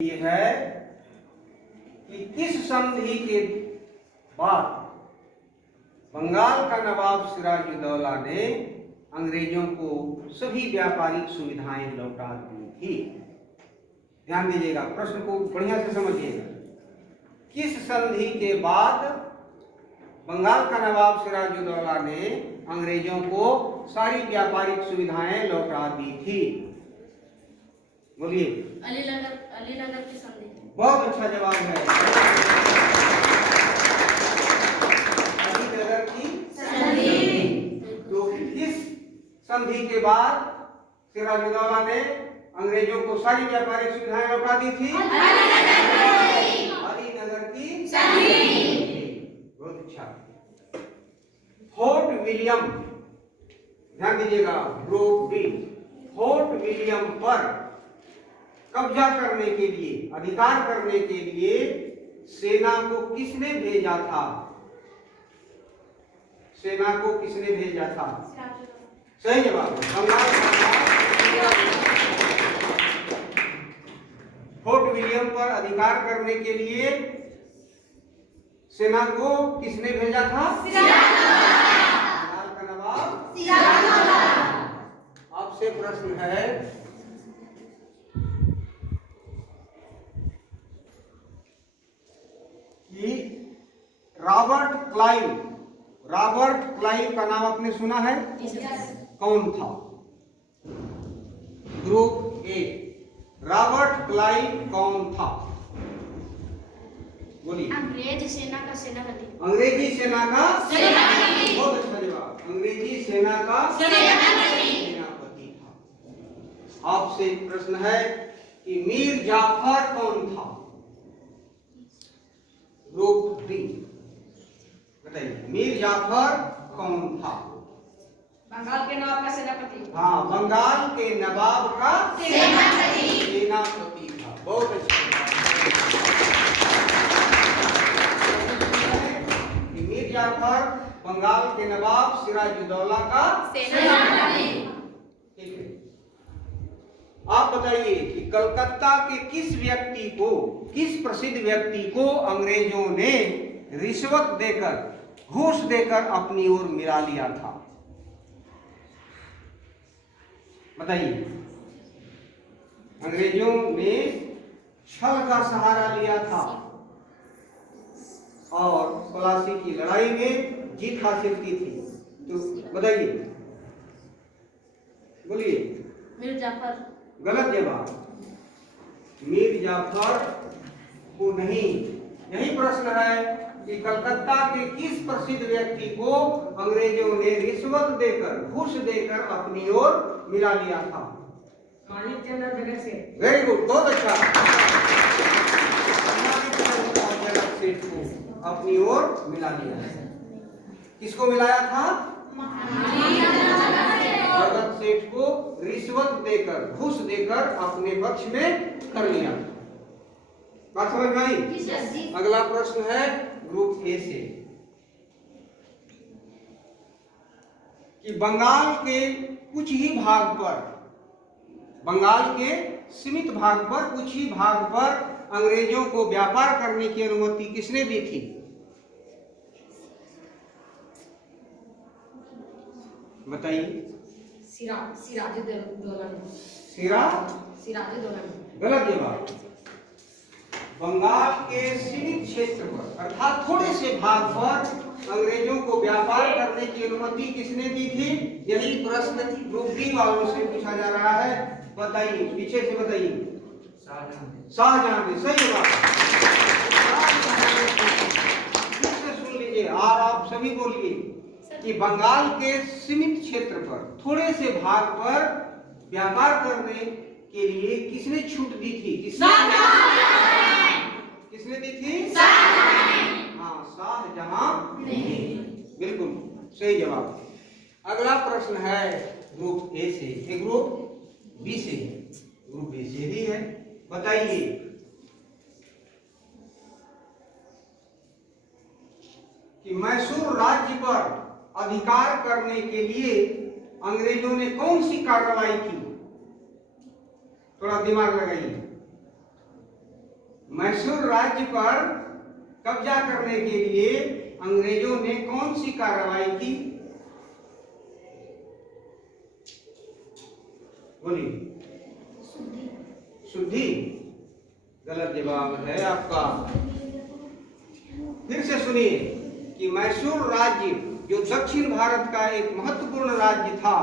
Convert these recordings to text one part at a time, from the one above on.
ये है कि किस संधि के बाद बंगाल का नवाब सिराजुद्दौला ने अंग्रेजों को सभी व्यापारिक सुविधाएं लौटा दी थी। ध्यान दीजिएगा, प्रश्न को बढ़िया से समझिएगा। किस संधि के बाद बंगाल का नवाब सिराजुद्दौला ने अंग्रेजों को सारी व्यापारिक सुविधाएं लौटा दी थी? बोलिए। अलीनगर की संधि। बहुत अच्छा जवाब है, अलीनगर की संधि। तो इस संधि के बाद सिराजुद्दौला ने अंग्रेजों को सारी व्यापारिक सुविधाएं लौटा दी थी। अलीनगर की संधि। बहुत अच्छा। फोर्ट विलियम, ध्यान दीजिएगा, ग्रुप बी। फोर्ट विलियम पर कब्जा करने के लिए, अधिकार करने के लिए सेना को किसने भेजा था? सेना को किसने भेजा था? सही जवाब है, बंगाल। फोर्ट विलियम पर अधिकार करने के लिए सेना को किसने भेजा था? बंगाल का नवाब। आपसे प्रश्न है कि रॉबर्ट क्लाइव का नाम आपने सुना है? कौन था? ग्रुप ए, रॉबर्ट क्लाइव कौन था? बोलिए। अंग्रेजी सेना का सेनापति। अंग्रेजी सेना का सेनापति। बहुत अच्छा जवाब, अंग्रेजी सेना का सेनापति था। आपसे प्रश्न है कि मीर जाफर कौन था? ग्रुप बी, बताइए, मीर जाफर कौन था? बंगाल के नवाब का सेनापति। हाँ, बंगाल के नवाब का सेनापति था। बहुत अच्छा। मीर जाफर बंगाल के नवाब सिराजुद्दौला का सेनापति। ठीक है। आप बताइए कि कलकत्ता के किस प्रसिद्ध व्यक्ति को अंग्रेजों ने रिश्वत देकर, घूस देकर अपनी ओर मिला लिया था? बताइए। अंग्रेजों ने छल का सहारा लिया था और प्लासी की लड़ाई में जीत हासिल की थी। तो बताइए, बोलिए। मीर जाफर। गलत जवाब, मीर जाफर को नहीं। यही प्रश्न है कि कलकत्ता के किस प्रसिद्ध व्यक्ति को अंग्रेजों ने रिश्वत देकर, घूस देकर अपनी ओर मिला लिया था? वेरी गुड, बहुत अच्छा। सेठ को अपनी ओर मिला लिया। किसको मिलाया था? जगत सेठ को रिश्वत देकर, घूस देकर अपने पक्ष में कर लिया। बात समझ में आई? अगला प्रश्न है ग्रुप ए से कि बंगाल के कुछ ही भाग पर, बंगाल के सीमित भाग पर, कुछ ही भाग पर अंग्रेजों को व्यापार करने की अनुमति किसने दी थी? बताइए। सिराजुद्दौला ने। सिराजुद्दौला ने। गलत जवाब। बंगाल के सीमित क्षेत्र पर, अर्थात थोड़े से भाग पर अंग्रेजों को व्यापार करने की अनुमति किसने दी थी? यही प्रश्न ग्रुप बी वालों से पूछा जा रहा है। बताइए, पीछे से बताइए। शाहजहां ने। सही जवाब। फिर से सुन लीजिए और आप सभी बोलिए कि बंगाल के सीमित क्षेत्र पर, थोड़े से भाग पर व्यापार करने के लिए किसने छूट दी थी? किसने दी थी? हाँ, शाहजहां ने। बिल्कुल सही जवाब। अगला प्रश्न है ग्रुप ए से, ग्रुप बी से, ग्रुप बी से ही है। बताइए कि मैसूर राज्य पर अधिकार करने के लिए अंग्रेजों ने कौन सी कार्रवाई की? थोड़ा दिमाग लगाइए। मैसूर राज्य पर कब्जा करने के लिए अंग्रेजों ने कौन सी कार्रवाई की? बोलिए। शुद्धि गलत जवाब है आपका। फिर से सुनिए कि मैसूर राज्य जो दक्षिण भारत का एक महत्वपूर्ण राज्य था,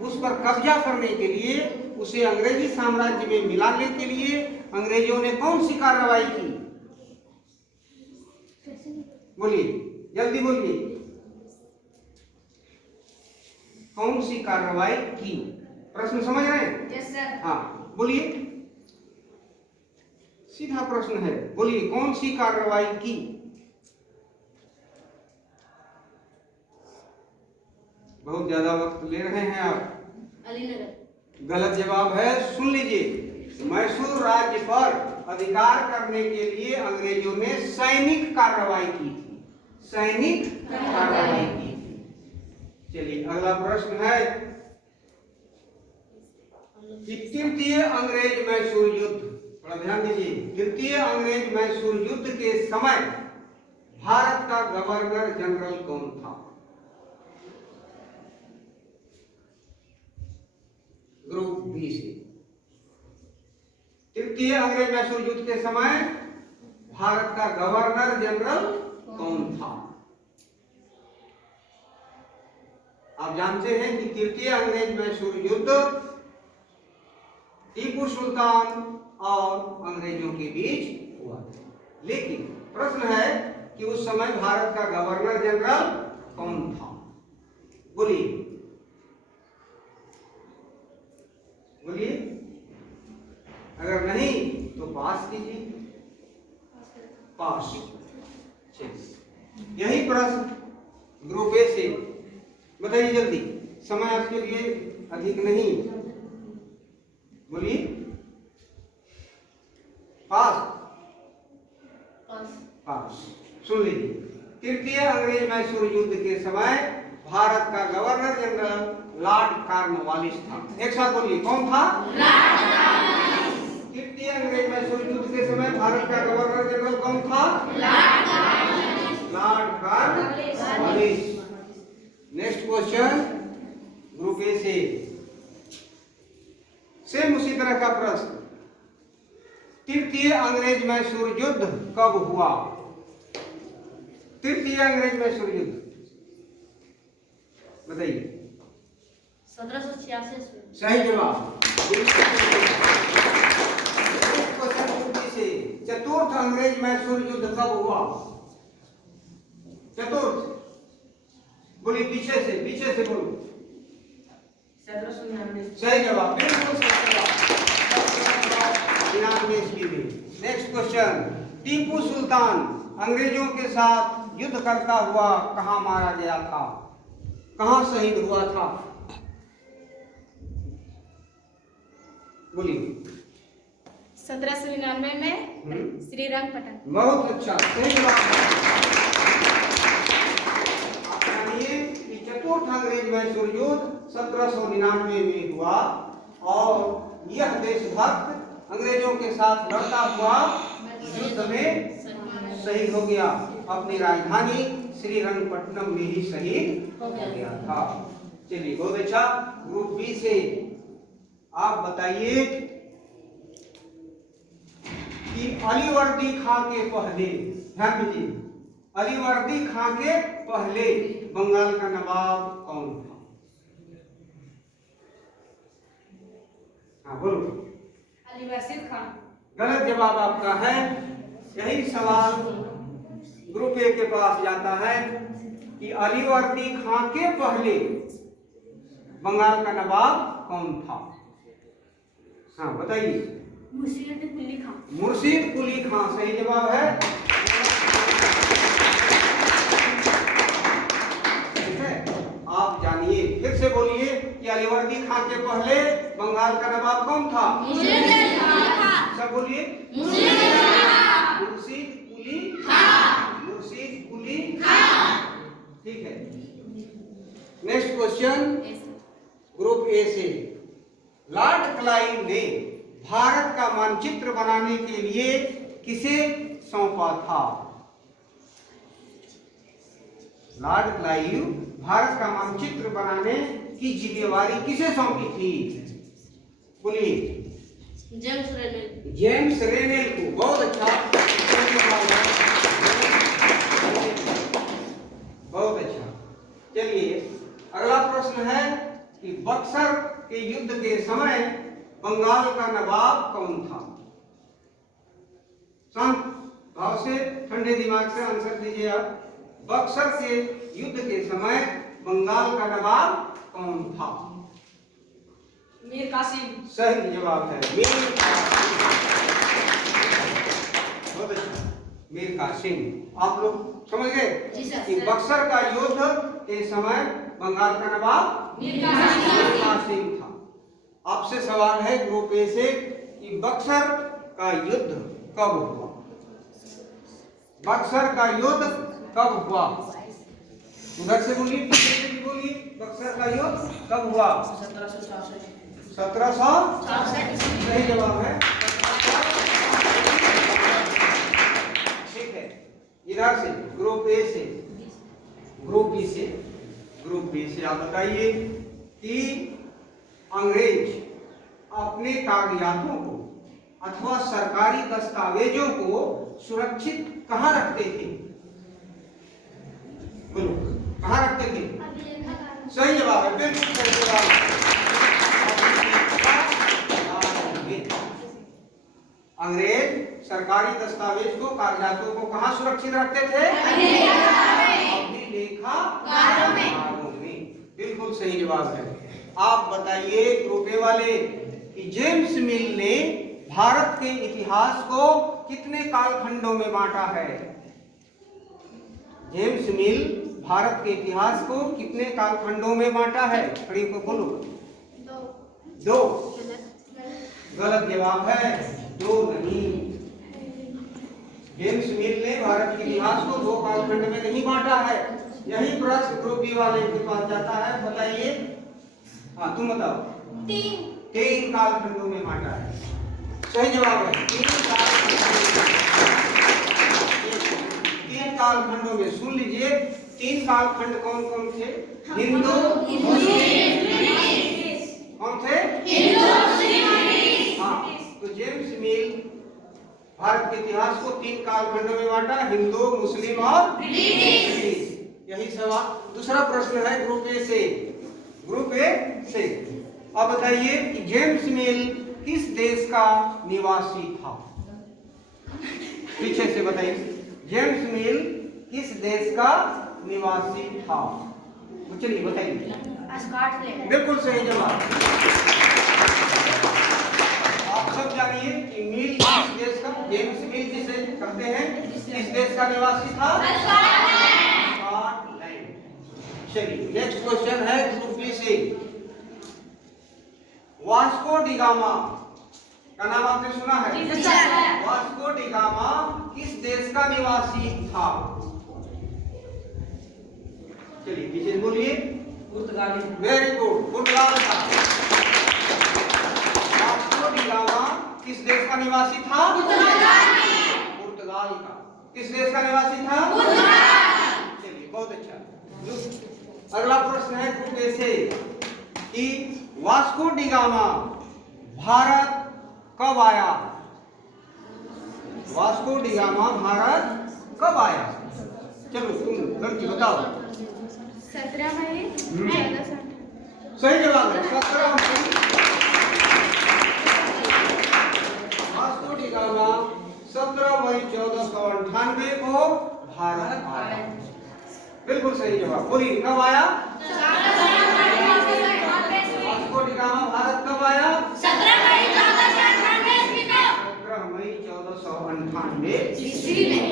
उस पर कब्जा करने के लिए, उसे अंग्रेजी साम्राज्य में मिलाने के लिए अंग्रेजों ने कौन सी कार्रवाई की? बोलिए, जल्दी बोलिए, कौन सी कार्रवाई की? प्रश्न समझ रहे हैं? Yes sir. हाँ बोलिए, सीधा प्रश्न है, बोलिए कौन सी कार्रवाई की? बहुत ज्यादा वक्त ले रहे हैं आप। अलीनगर। गलत जवाब है, सुन लीजिए। मैसूर राज्य पर अधिकार करने के लिए अंग्रेजों ने सैनिक कार्रवाई की थी, सैनिक कार्रवाई की थी। चलिए अगला प्रश्न है कि तृतीय अंग्रेज मैसूर युद्ध, थोड़ा ध्यान दीजिए, तृतीय अंग्रेज मैसूर युद्ध के समय भारत का गवर्नर जनरल कौन था? ग्रुप बी से। तृतीय अंग्रेज मैसूर युद्ध के समय भारत का गवर्नर जनरल कौन था? आप जानते हैं कि तृतीय अंग्रेज मैसूर युद्ध टीपू सुल्तान और अंग्रेजों के बीच हुआ था, लेकिन प्रश्न है कि उस समय भारत का गवर्नर जनरल कौन था? बोलिए, बोलिए। अगर नहीं तो पास कीजिए, पास। चलिए यही प्रश्न ग्रुप ए से, बताइए जल्दी, समय आपके लिए अधिक नहीं। बोलिए, पास पास। सुन लीजिए, तृतीय अंग्रेज मैसूर युद्ध के समय भारत का गवर्नर जनरल लॉर्ड कॉर्नवालिस था। एक साथ बोलिए, कौन था? तृतीय अंग्रेज मैसूर युद्ध के समय भारत का गवर्नर जनरल कौन था? Lord Cornwallis. Next question group A से, सेम उसी तरह का प्रश्न। तृतीय अंग्रेज मैसूर युद्ध कब हुआ? तृतीय अंग्रेज मैसूर युद्ध बताइए। 1786। सही जवाब। चतुर्थ अंग्रेज मैसूर युद्ध कब हुआ? चतुर्थ, बोलिए, पीछे से बोलो। 1799। सही जवाब, बिल्कुल सही जवाब, 1799 ईस्वी में। नेक्स्ट क्वेश्चन, टीपू सुल्तान अंग्रेजों के साथ युद्ध करता हुआ कहां मारा गया था, कहां शहीद हुआ था? बोलिए। 1799 में श्रीरंगपट्टन। बहुत अच्छा, सही जवाब। आप जानिए कि चतुर्थ अंग्रेज मैसूर युद्ध 1799 में हुआ और यह देशभक्त अंग्रेजों के साथ लड़ता हुआ युद्ध में शहीद हो गया, अपनी राजधानी श्रीरंगपट्टनम में ही शहीद हो गया था। चलिए बहुत अच्छा। ग्रुप बी से आप बताइए कि अलीवर्दी खां के पहले, ध्यान दीजिए, अलीवर्दी खां के पहले बंगाल का नवाब कौन था? हाँ बोलो। अली रशीद खान। गलत जवाब आपका है। यही सवाल ग्रुप ए के पास जाता है कि अलीवर्दी खां के पहले बंगाल का नवाब कौन था? हाँ बताइए। मुर्शीद कुली खान। मुर्शीद कुली खां सही जवाब है। ठीक है, आप जानिए, फिर से बोलिए कि अलीवर्दी खां के पहले बंगाल का नवाब कौन था? सब बोलिए। मुर्शीद कुली खां। मुर्शीद कुली खां। ठीक है। नेक्स्ट क्वेश्चन ग्रुप ए से, लॉर्ड क्लाइव ने भारत का मानचित्र बनाने के लिए किसे सौंपा था? लॉर्ड क्लाइव भारत का मानचित्र बनाने की जिम्मेवारी किसे सौंपी थी? बोलिए। जेम्स रेनेल। जेम्स रेनेल को। बहुत अच्छा, बहुत अच्छा। चलिए अगला प्रश्न है कि बक्सर के युद्ध के समय बंगाल का नवाब कौन था? शांत भाव से, ठंडे दिमाग से आंसर दीजिए आप। बक्सर के युद्ध के समय बंगाल का नवाब कौन था? मीर कासिम। सही जवाब है मीर कासिम। बहुत अच्छा, मीर कासिम। आप लोग समझ गए कि बक्सर का युद्ध के समय बंगाल का नवाब मीर कासिम था। आपसे सवाल है ग्रुप ए से कि बक्सर का युद्ध कब हुआ? बक्सर का युद्ध कब हुआ? उधर से बोलिए, पीछे से भी बोलिए। बक्सर का युद्ध कब हुआ? 1764। सही जवाब है। ठीक है, इधर से ग्रुप ए से, ग्रुप बी से, ग्रुप बी से आप बताइए कि अंग्रेज अपने कागजातों को अथवा सरकारी दस्तावेजों को सुरक्षित कहां रखते थे? बोलो, कहां रखते थे? सही जवाब है, बिल्कुल सही जवाब। अंग्रेज सरकारी दस्तावेज को, कागजातों को कहां सुरक्षित रखते थे? अपनी लेखागारों में। बिल्कुल सही जवाब है। आप बताइए ग्रुप ए वाले कि जेम्स मिल ने भारत के इतिहास को कितने कालखंडों में बांटा है? जेम्स मिल भारत के इतिहास को कितने कालखंडों में बांटा है? खड़ी को बोलो। दो। गलत जवाब है, दो नहीं। जेम्स मिल ने भारत के इतिहास को दो कालखंड में नहीं बांटा है। यही प्रश्न ग्रुप बी वाले के पास जाता है। बताइए। हाँ, तुम बताओ। तीन कालखंडों में बांटा है। सही जवाब है, तीन कालखंडों में। सुन लीजिए, तीन कालखंड कौन कौन थे? हिंदू, कौन थे? हाँ, तो जेम्स मिल भारत के इतिहास को तीन कालखंडों में बांटा, हिंदू, मुस्लिम और ब्रिटिश। यही सवाल। दूसरा प्रश्न है ग्रुप ए से, ग्रुप ए से। अब बताइए कि जेम्स मिल किस देश का निवासी था? पीछे से बताइए, जेम्स मिल किस देश का निवासी था? चलिए बताइए। स्कॉटलैंड। बिल्कुल सही जवाब। आप सब जानिए कि मिल किस देश का, जेम्स मिल जिसे कहते हैं, किस देश का निवासी था? स्कॉटलैंड। चलिए नेक्स्ट क्वेश्चन है ग्रुप बी से। वास्को डी गामा का नाम आपने सुना है? वास्को डी गामा किस देश का निवासी था? चलिए पीछे बोलिए। पुर्तगाली। वेरी गुड, पुर्तगाल का। वास्को डी गामा किस देश का निवासी था? पुर्तगाल का। किस देश का निवासी था? चलिए बहुत अच्छा। अगला प्रश्न है ग्रुप ए से कि वास्को डी गामा भारत कब आया? वास्को डी गामा भारत कब आया? चलो तुम लड़की बताओ। 17 मई 1498। सही जवाब है, 17 मई। वास्को डी गामा 17 मई 1498 को भारत आया। बिल्कुल सही जवाब। बोलिए, कब आया? वास्को डी गामा भारत कब आया? 17 मई 1498 ईस्वी में।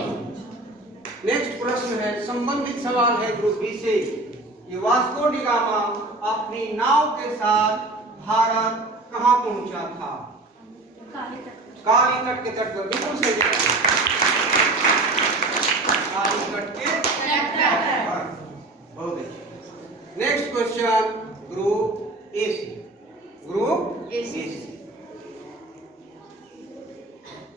नेक्स्ट प्रश्न है, संबंधित सवाल है ग्रुप बी से। ये वास्को डी गामा अपनी नाव के साथ भारत कहां पहुंचा था? काली तट के तट पर। बिल्कुल सही जवाब, काली तट के तट पर। बहुत अच्छा। नेक्स्ट क्वेश्चन ग्रुप ए से, ग्रुप ए से।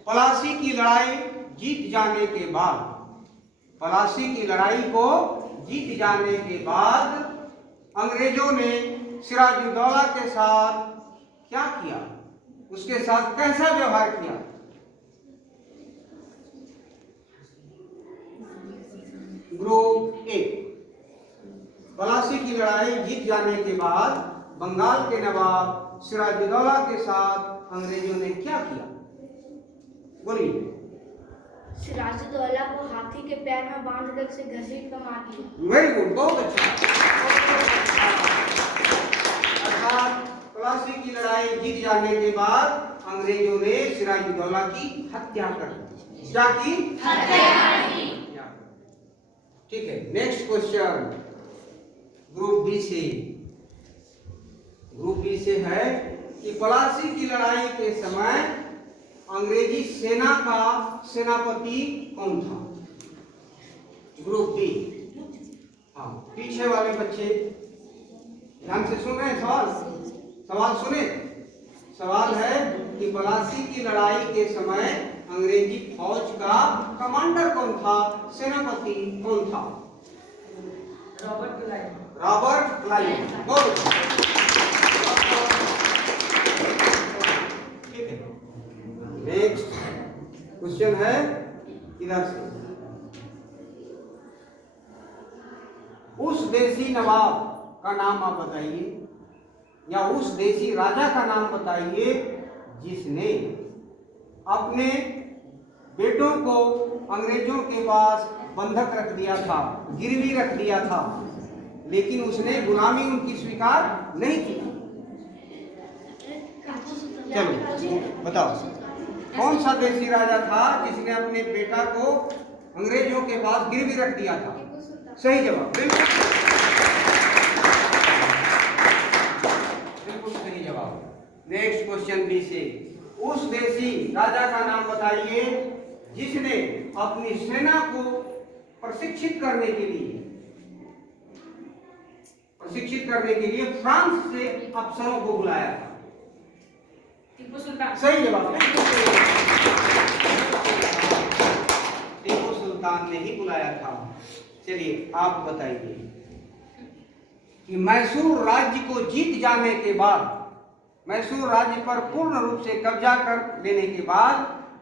पलासी की की लड़ाई जीत जाने के बाद, पलासी की लड़ाई को जीत जाने के बाद अंग्रेजों ने सिराजुद्दौला के साथ क्या किया, उसके साथ कैसा व्यवहार किया? ग्रुप ए, पलासी की लड़ाई जीत जाने के बाद बंगाल के नवाब सिराजुद्दौला के साथ अंग्रेजों ने क्या किया? बोलिए। सिराजुद्दौला को हाथी के पैर में बांधकर उसे घसीट कर मार दिया। वेरी गुड, बहुत अच्छा। अर्थात पलासी की लड़ाई जीत जाने के बाद अंग्रेजों ने सिराजुद्दौला की हत्या कर दी। क्या की? हत्या की। ठीक है, नेक्स्ट क्वेश्चन ग्रुप बी से। ग्रुप बी से है कि पलासी की लड़ाई के समय अंग्रेजी सेना का सेनापति कौन था? Group B. हाँ, पीछे वाले बच्चे ध्यान से सुन रहे हैं सवाल? सवाल सुने। सवाल है कि पलासी की लड़ाई के समय अंग्रेजी फौज का कमांडर कौन था, सेनापति कौन था? Robert Clive. Robert Clive. बहुत ठीक है। नेक्स्ट क्वेश्चन है इधर से। उस देसी नवाब का नाम आप बताइए, या उस देसी राजा का नाम बताइए जिसने अपने बेटों को अंग्रेजों के पास बंधक रख दिया था, गिरवी रख दिया था, लेकिन उसने गुलामी उनकी स्वीकार नहीं की। चलो बताओ, कौन सा देसी राजा था जिसने अपने बेटा को अंग्रेजों के पास गिरवी रख दिया था? सही जवाब, बिल्कुल सही जवाब। नेक्स्ट क्वेश्चन बी से। उस देसी राजा का नाम बताइए जिसने अपनी सेना को प्रशिक्षित करने के लिए फ्रांस से अफसरों को बुलाया था। टीपू सुल्तान। सही जवाब, टीपू सुल्तान ने ही बुलाया था। चलिए आप बताइए कि मैसूर राज्य को जीत जाने के बाद, मैसूर राज्य पर पूर्ण रूप से कब्जा कर लेने के बाद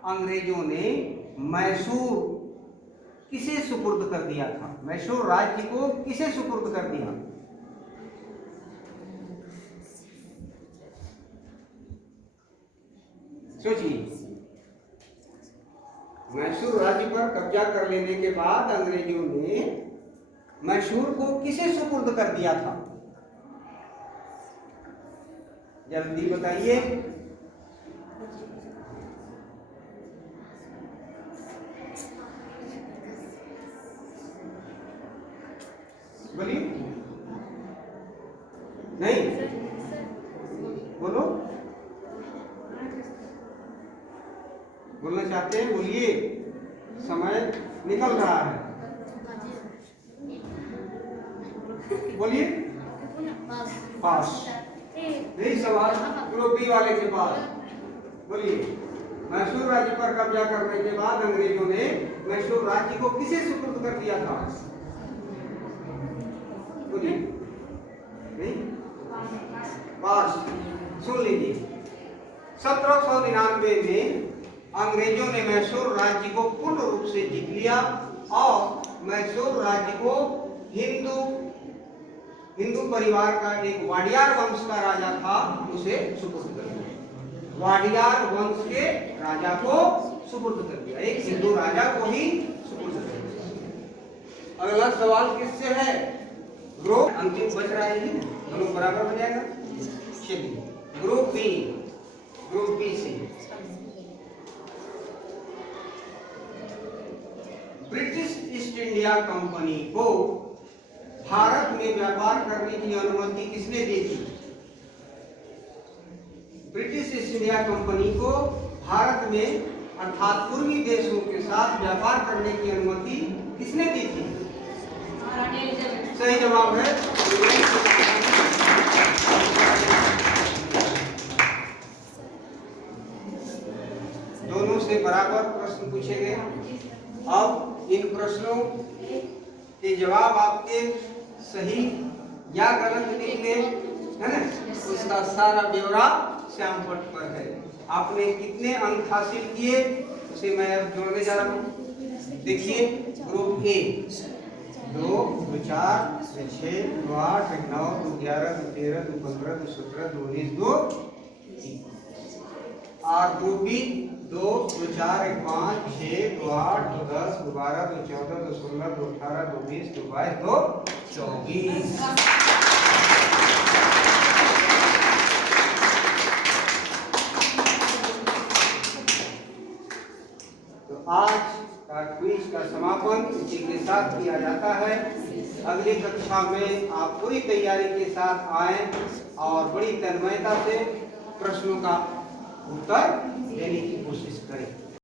अंग्रेजों ने मैसूर किसे सुपुर्द कर दिया था? मैसूर राज्य को किसे सुपुर्द कर दिया? सोचिए। मैसूर राज्य पर कब्जा कर लेने के बाद अंग्रेजों ने मैसूर को किसे सुपुर्द कर दिया था? जल्दी बताइए। बोलिए। नहीं बोलो, बोलना चाहते हैं? बोलिए, समय निकल रहा है। बोलिए। पास। यही सवाल ग्रुप बी वाले के पास। बोलिए, मैसूर राज्य पर कब्जा करने के बाद अंग्रेजों ने मैसूर राज्य को किसे सुपुर्द कर दिया था? बोलिए। नहीं, पास। सुन लीजिए। 1799 में अंग्रेजों ने मैसूर राज्य को पूर्ण रूप से जीत लिया और मैसूर राज्य को हिंदू परिवार का एक वाडियार वंश का राजा था, उसे सुपुर्द कर दिया। वाडियार वंश के राजा को सुपुर्द कर दिया, एक हिंदू राजा को ही सुपुर्द कर दिया। अगला सवाल किससे है? ग्रुप अंतिम बच रहा है, दोनों बराबर हो जाएगा। चलिए ग्रुप बी से। ब्रिटिश ईस्ट इंडिया कंपनी को भारत में व्यापार करने की अनुमति किसने दी थी? ब्रिटिश ईस्ट इंडिया कंपनी को भारत में अर्थात पूर्वी देशों के साथ व्यापार करने की अनुमति किसने दी थी? सही जवाब है। दोनों से बराबर प्रश्न पूछे गए। अब इन प्रश्नों के जवाब आपके सही या गलत निकले, है ना, उसका सारा ब्यौरा श्याम पट पर है। आपने कितने अंक हासिल किए उसे मैं अब जोड़ने जा रहा हूँ। देखिए, ग्रुप ए 2, 2, 4, 6, 2, 8, 9, 2, 11, 2, 13, 2, 15, 2, 17, 2, 19, 2, 3। और ग्रुप बी 2, 2, 4, 1, 5, 6, 2, 8, 2, 10, 2, 12, 2, 14, 2, 16, 2, 18, 2, 20, 2, 22, 2, 24। तो आज का क्विज का समापन इसी के साथ किया जाता है। अगली कक्षा में आप पूरी तैयारी के साथ आए और बड़ी तन्मयता से प्रश्नों का उत्तर देने की कोशिश करें।